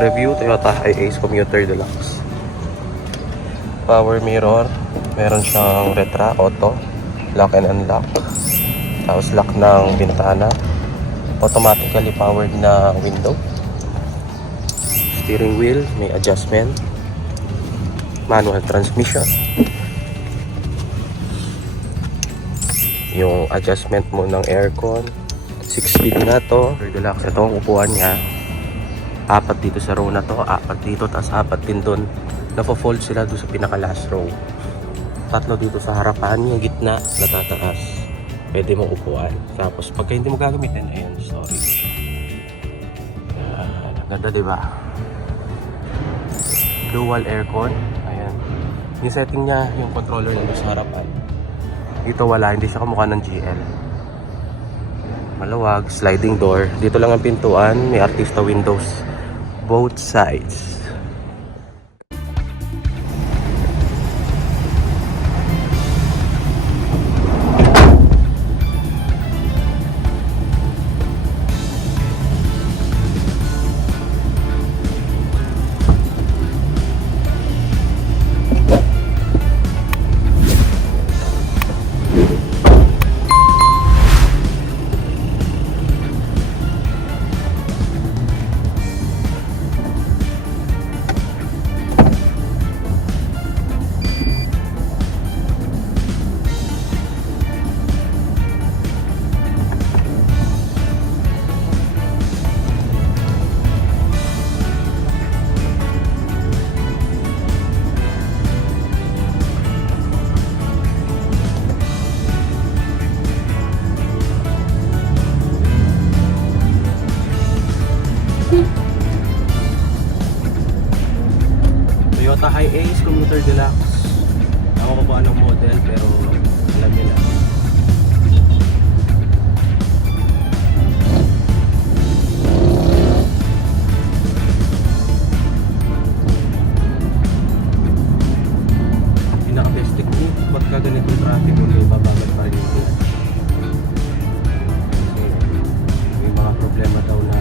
review Toyota Hiace Commuter Deluxe. Power mirror, meron siyang retra, auto, lock and unlock, tapos lock ng bintana, automatically powered na window, steering wheel, may adjustment, manual transmission, yung adjustment mo ng aircon, 6-speed na to. Deluxe, ito ang upuan niya. 4 dito sa row na to, 4 dito, tapos 4 din doon. Nafo-fold sila doon sa pinaka last row. 3 dito sa harapan, yung gitna natataas. Pwede mong upuan. Tapos pagka hindi mo gagamitin, ayan, storage. Ayan, ganda diba? Dual aircon. Ayan. Yung setting niya, yung controller nandun sa harapan. Dito wala, hindi siya kamukha ng GL. Malawag, sliding door. Dito lang ang pintuan, may artista windows both sides. Toyota Hiace Commuter Deluxe. Ako ko po anong model pero alam nila. Pinaka-best technique pagka ganitong traffic kung babagal pa rin yung clutch. Kasi may mga problema daw na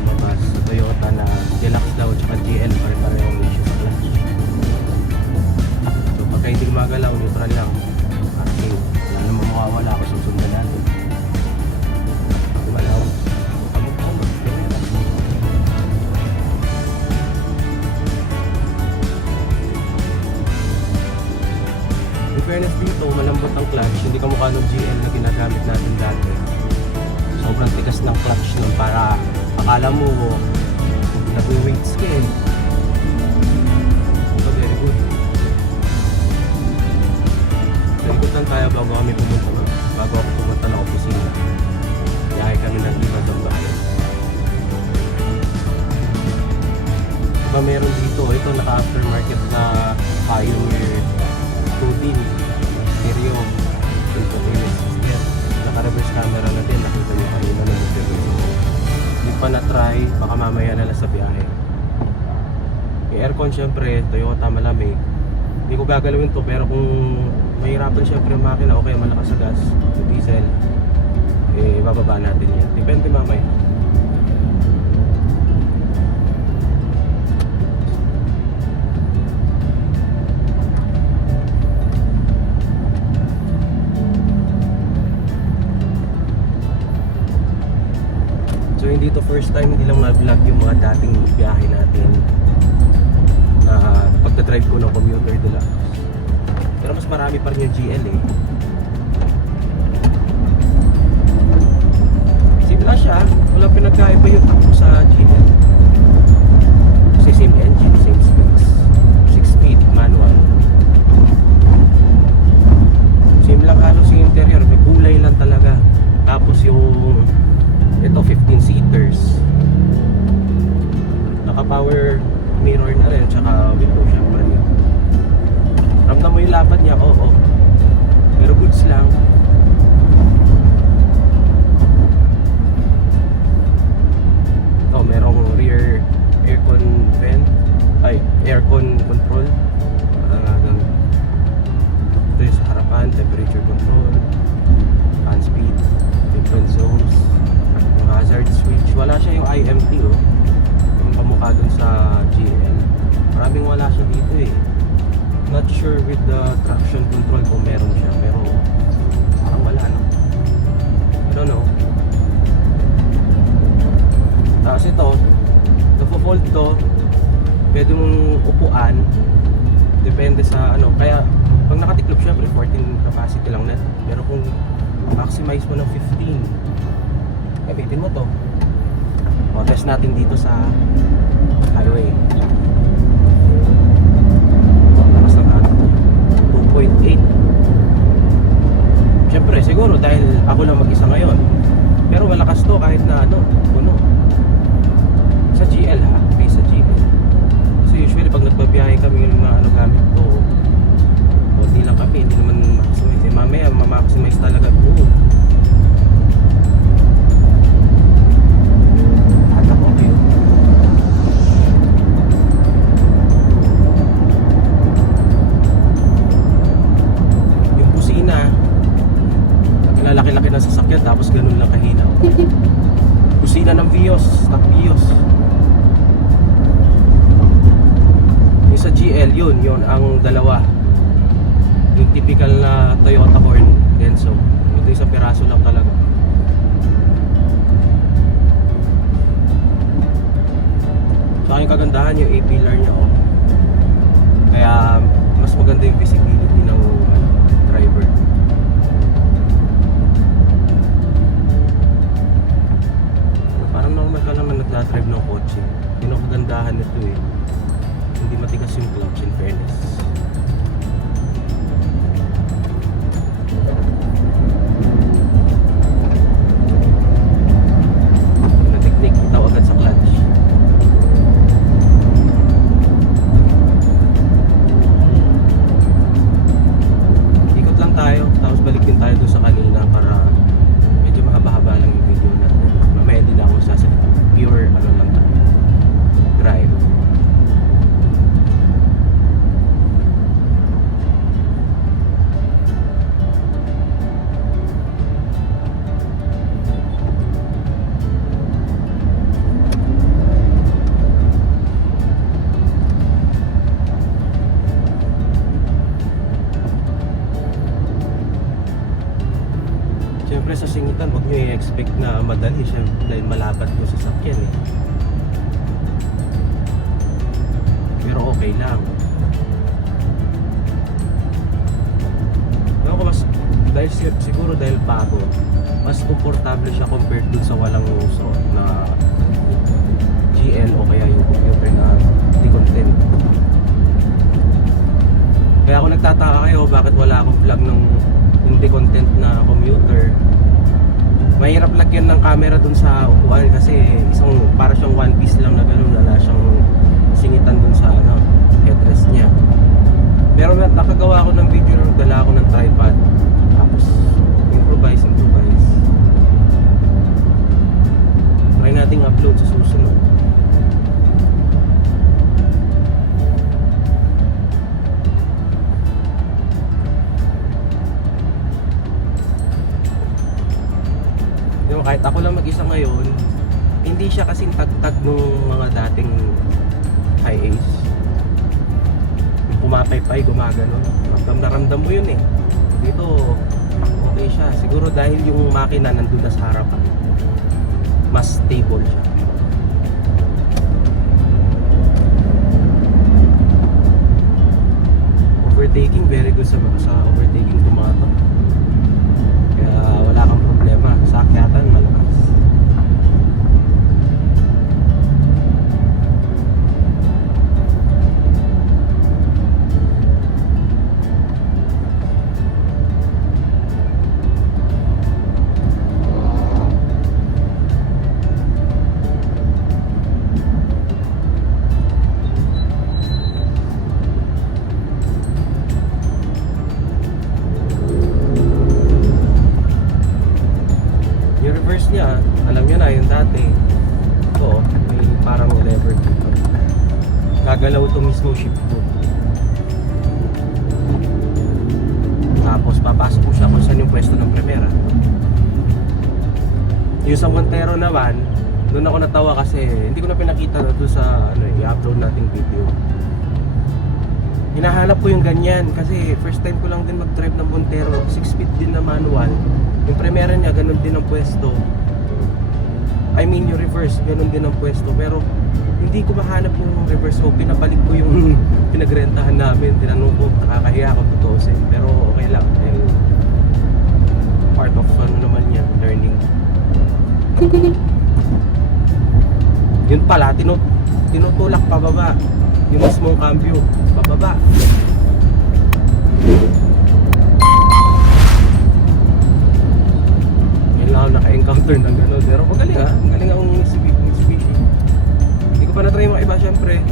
lumabas sa Toyota na Deluxe daw tsaka GL pare-pareho ang issue sa clutch. So pagka hindi gumagalaw, neutral lang. Kasi wala namang mawawala kung susundan natin. Pag gumalaw, kamag-kamag. In fairness dito, malambot ang clutch. Hindi kamukha ng GL na ginagamit natin dati. Sobrang tigas ng clutch nun para akala mo nag-weights ka eh. So very good. Very good lang tayo bago kami pumunta na. Bago ako pumunta ng opisina. Biyahe kami ng iba doon bahay. Diba meron dito, ito naka-aftermarket na Pioneer 2-din stereo infotainment system. Naka-reverse camera na din, nakita nyo kanina na hindi pa na-try, baka mamaya na lang sa biyahe. Yung aircon syempre, Toyota malamig. Hindi ko gagalawin to pero kung mahirapan syempre yung makina o kaya malakas sa gas, yung diesel, eh bababa natin yan. Depende mamaya. So hindi to first time, hindi lang na-vlog yung mga dating biyahe natin na pagdadrive ko ng Commuter Deluxe. Pero mas marami pa rin yung GL eh. Simple siya, walang pinagkaiba yung takbo sa GL. Kasi same engine, same specs, 6-speed manual. Same lang halos yung interior, may kulay lang talaga. Tapos yung ito 15-seaters, naka-power mirror na rin, tsaka window syempre. Ramdam mo yung lapad niya, oo. Pero goods lang. Ito, merong rear aircon vent, ay, aircon control. Ito yung sa harapan, temperature control, fan speed, different zones, hazard switch. Wala siya yung IMT oh. dun sa GL. Maraming wala siya dito eh. Not sure with the traction control kung meron siya, pero parang wala, no? I don't know. Tapos ito, nafo-fold to, pwede mong upuan, depende sa ano. Kaya pag nakatiklop siya, 14 capacity lang net. Pero kung maximize mo ng 15, gamitin mo to. O, test natin dito sa highway. Lakas ng ato, 2.8. Siyempre, siguro dahil ako lang mag-isa ngayon, pero malakas to kahit na ano, puno. Sa GL ha, base sa GL. So usually pag nagbabiyahe kami yung mga ano gamit to, hindi lang kami, hindi naman maximize. Mamaya ma-maximize talaga po. At ako okay. Yung busina, lalaki-laki ng sasakyan tapos ganun lang kahinaw. Busina ng Vios, stock Vios. Yung sa GL, yun ang dalawa. Yung typical na Toyota horn, Denso. Ito isang piraso lang talaga. Sa aking kagandahan yung A-pillar niya, oh. Kaya mas maganda yung visibility ng driver. Parang normal ka naman nagdadrive ng kotse. Yun ang kagandahan nito eh. Hindi matigas yung clutch, in fairness. Na technique, itaw agad sa clutch. Ikot lang tayo, tapos balik din tayo doon sa kanina para medyo mahaba-haba lang yung video natin. Mamaya din ako sasalita. Pure ano lang tayo, drive. Siyempre sa singitan, huwag nyo i-expect na madali siya dahil malapad ko sa sakyan eh. Pero okay lang. Pero mas, dahil siguro dahil bago, mas komportable siya compared dun sa walang uso na GL o kaya yung computer na di content. Kaya ako nagtataka kayo bakit wala akong vlog ng hindi content na commuter. Mahirap lagyan ng camera dun sa upuan kasi isang para siyang one piece lang na gano'n, wala siyang singitan dun sa ano, headrest niya. Pero nakagawa ako ng video, dala ako ng tripod, tapos improvise. Try nating upload sa susunod. Kahit ako lang mag-isa ngayon, hindi siya kasing tagtag nung mga dating high ace. Yung pumapaypay, gumaganon. Ramdam mo yun eh. Dito, okay siya. Siguro dahil yung makina nandun na sa harapan, mas stable siya. Overtaking, very good sa overtaking tumatak. Kaya wala kang problema. Sa akyatan, malakas. Niya, alam niya na yung dati. Ito, may parang lever dito. Gagalaw ito mismo shift to. Tapos papasok ko siya kung saan yung pwesto ng Primera. Yung sa Montero naman, Doon ako natawa kasi hindi ko na pinakita na doon sa i-upload nating video. Hinahanap ko yung ganyan kasi first time ko lang din mag-drive ng Montero. 6-speed din na manual. Yung Primera niya, ganun din ang pwesto. I mean yung reverse, ganun din ang pwesto. Pero hindi ko mahanap yung reverse. So pinabalik ko yung pinagrentahan namin. Tinanong ko, nakakahiya kung tutuusin. Pero okay lang. Dahil part of naman yan, learning. Yun pala, tinutulak pababa. Yung mismong cambio, pababa. Ngayon lang ako naka-encounter ng gano'n. Pero magaling ha, magaling akong Mitsubishi. Hindi ko pa na-try mga iba syempre.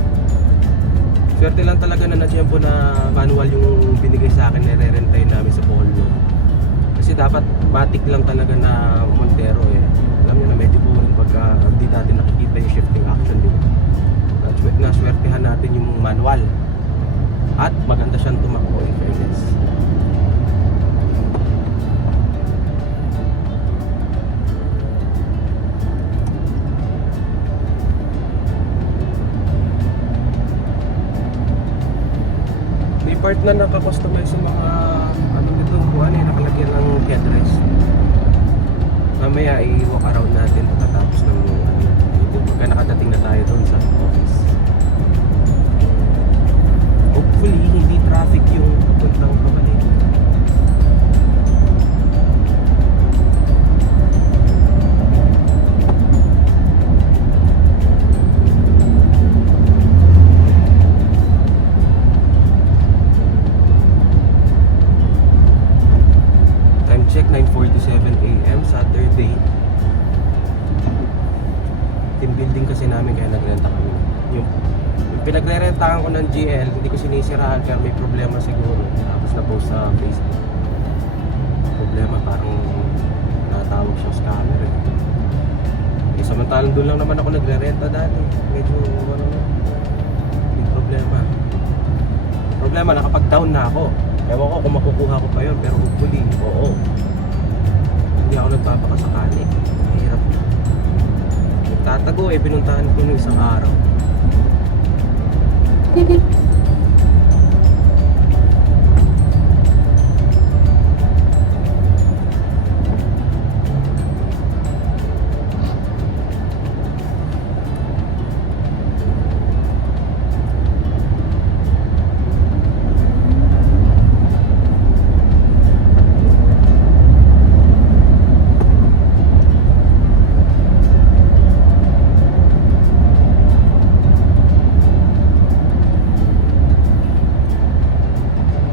Swerte lang talaga na na-tiyempo na manual yung binigay sa akin na re-rentay namin sa Bohol. Kasi dapat matic lang talaga na Montero eh. Alam nyo na medyo boring pagka hindi natin nakikita yung shifting action din. Naswertehan natin yung manual. At maganda siyang tumakbo in fairness. May part na nakakustomize yung mga nito, nakalagyan ng headrest. Mamaya i-walk around natin pagkatapos ng ito, pagka nakadating na tayo doon sa office. Hopefully hindi traffic yung puntang pabalik. Time check 9:47 AM Saturday. Team building kasi namin kaya nagrenta kami. Yung pinagre-rentahan ko ng GL, hindi ko sinisirahan kaya may problema siguro. Tapos na-post sa Facebook. Problema, parang natawag siyang scammer eh. Samantalang doon lang naman ako nagre-renta dati. Medyo may problema. Problema, nakapag-down na ako. Ewan ko kung makukuha ko pa yun, pero hopefully, oo. Hindi ako nagpapakasakali. Mahirap na. Nagtatago eh, pinuntahan ko nung isang araw.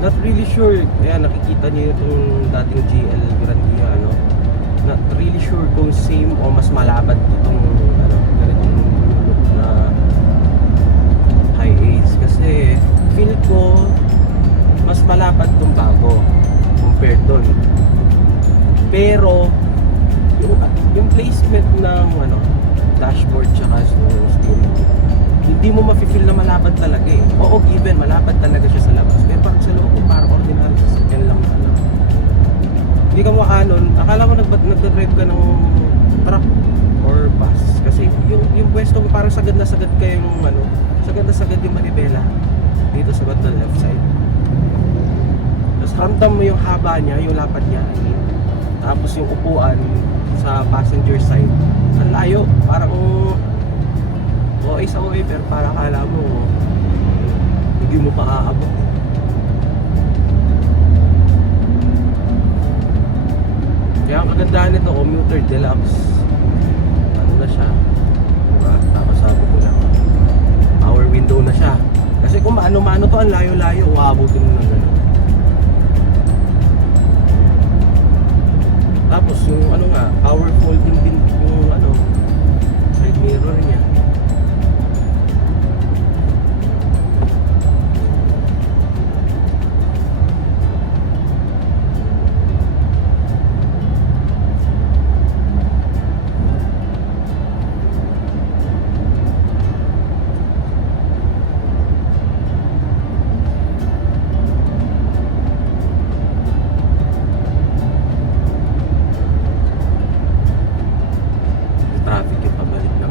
Not really sure, ayan nakikita niyo itong dating GL Grandia, not really sure kung same o mas malapad itong ganitong look na high ace. Kasi feel ko mas malapad itong bago compared doon. Pero yung placement ng dashboard tsaka steering, hindi mo mafe-feel na malapad talaga eh. Oo, given, malapad talaga siya sa labas. Pero parang sa loob, parang ordinary sasakyan lang pala. Hindi ka makanon, akala ko nagdadrive ka ng truck or bus. Kasi yung pwesto mo parang sagad na sagad kayo yung sagad na sagad yung manibela dito sa bandang left side. Tapos ramdam mo yung haba niya, yung lapad niya. Tapos yung upuan sa passenger side, ang layo, parang OA sa OA, pero para akala mo hindi mo pa aabot. Kaya ang kagandahan nito, commuter deluxe, na siya, diba? Tapos sabi ko lang, power window na siya. Kasi kung maano-mano to, ang layo-layo, aabutin mo na gano'n. Tapos yung power folding din yung side mirror niya. Traffic yung pabalik ng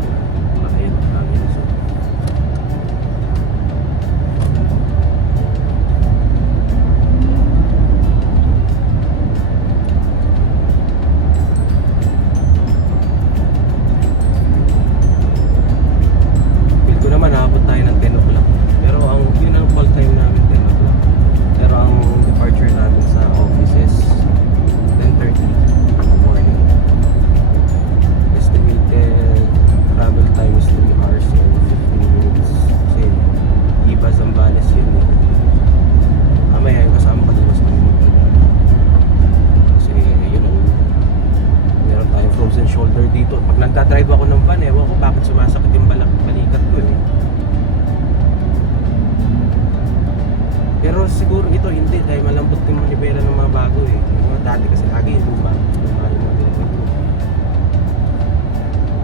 Mas siguro ito hindi dahil malambot yung manibela ng mga bago eh. Yung mga dati kasi lagi yung luma yung mga manibela.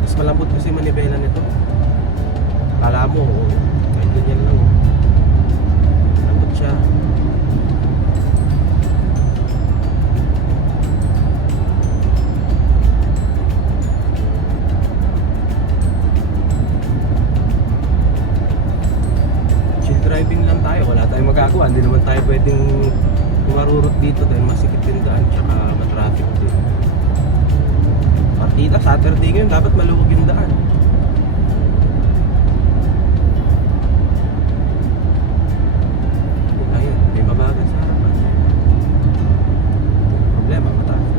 Mas malambot kasi yung manibela nito. Kala mo, oh, kahit ganyan lang oh. Malambot siya. Driving lang tayo, wala tayong magagawa. Hindi naman tayo pwedeng marurot dito dahil masikip yung daan tsaka matraffic din. Partida, Saturday ngayon, dapat maluwag yung daan. Ayun, may mabagal sa harapan. Problema, matraffic.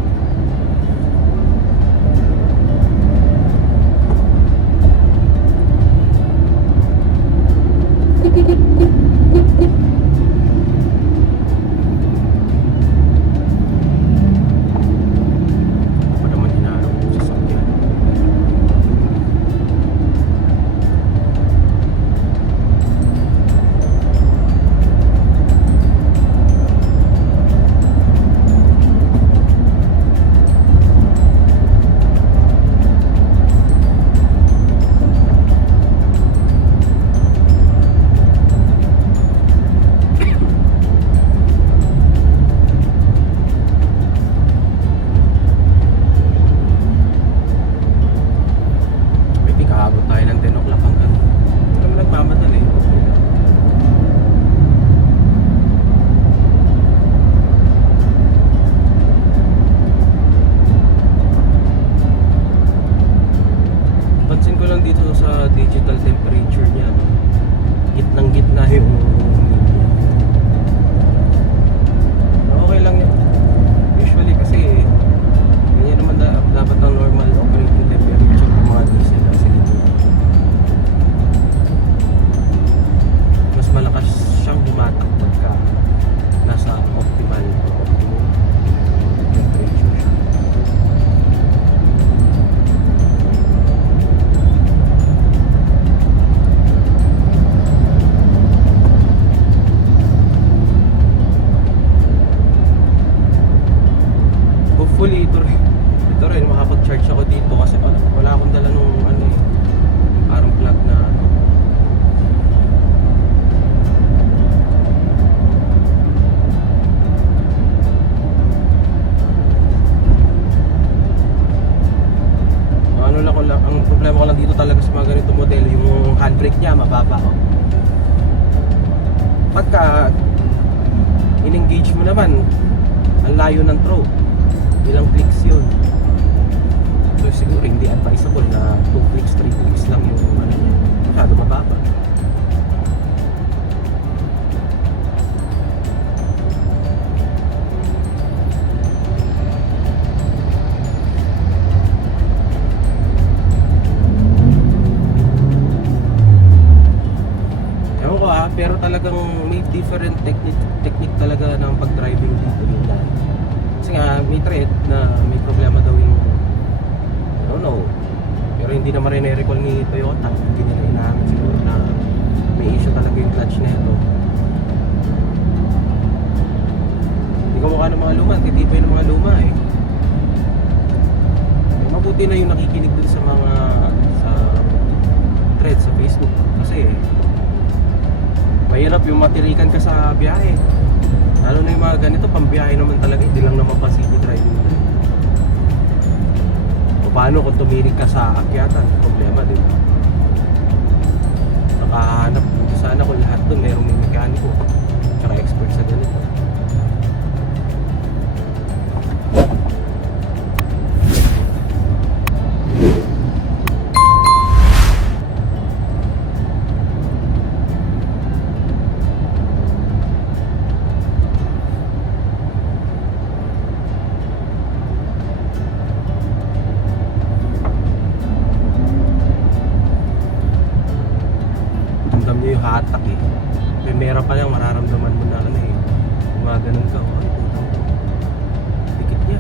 Digital temperature niya, no? Gitnang-gitna yung okay lang yan. Usually kasi ganyan naman dapat ang normal operating temperature ng mga diesel kasi mas malakas siyang humatak pagka nasa optimal temperature siya. Hopefully ito rin makapag-charge ako dito kasi wala akong dala nung ano eh, parang plug na ano. Ang problema ko lang dito talaga sa mga ganitong model, yung handbrake niya mababa oh. Pagka in-engage mo naman ang layo ng throw, ilang clicks yun. So siguro hindi advisable na 2 clicks, 3 clicks lang yung ano niya. Masyado mababa. Ewan ko pero talagang may different technique talaga ng pag-driving dito yung daan. Kasi nga may thread na may problema daw yung I don't know, pero hindi naman rin i-recall ni Toyota, hindi nila inamin siguro na may issue talaga yung clutch na ito. Hindi ko mukha ng mga luma, titipay ng mga luma eh. Mabuti na yung nakikinig dun sa mga sa thread sa Facebook kasi mahirap yung matirikan ka sa biyahe. Lalo na yung mga ganito, pambiyahe naman talaga, hindi lang naman pa city driving. O paano kung tumirik ka sa akyatan, problema din. Nakahanap, sana kung lahat doon mayroong may mekaniko tsaka expert sa ganito. Ramdam niyo yung hatak eh. May mera pa lang mararamdaman mo na ano eh. Gumaganon ka. Ay, putang to. Dikit niya.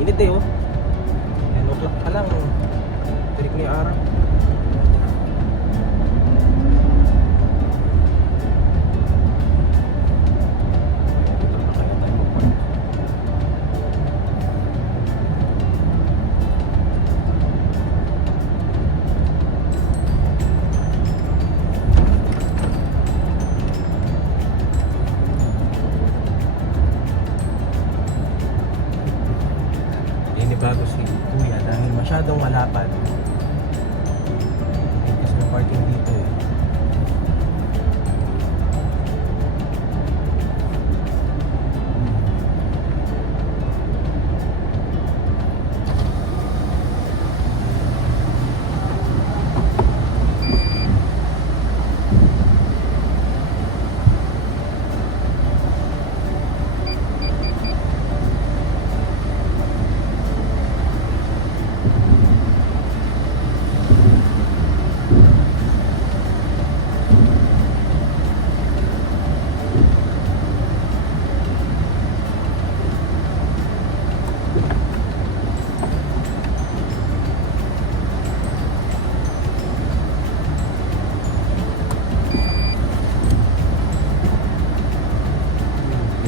Init eh oh. 10 o'clock pa lang. Tirik na yung araw. Dito na kaya tayo mag-park. Bago si Kuya dahil masyadong malapad. Kasi may parking dito eh.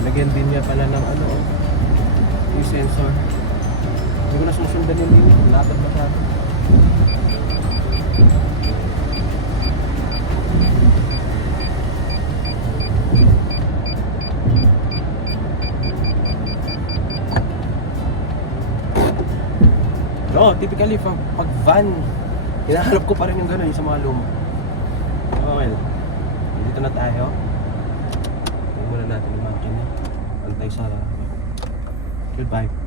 Nilagyan din niya pala ng ano oh, yung sensor. Hindi ko na susundan yung limit. Lapad masyado. No, typically pag van, hinahanap ko pa rin yung gano'n yung sa mga luma. Okay. Dito na tayo. Tingnan muna natin yung makina. Antay sa goodbye.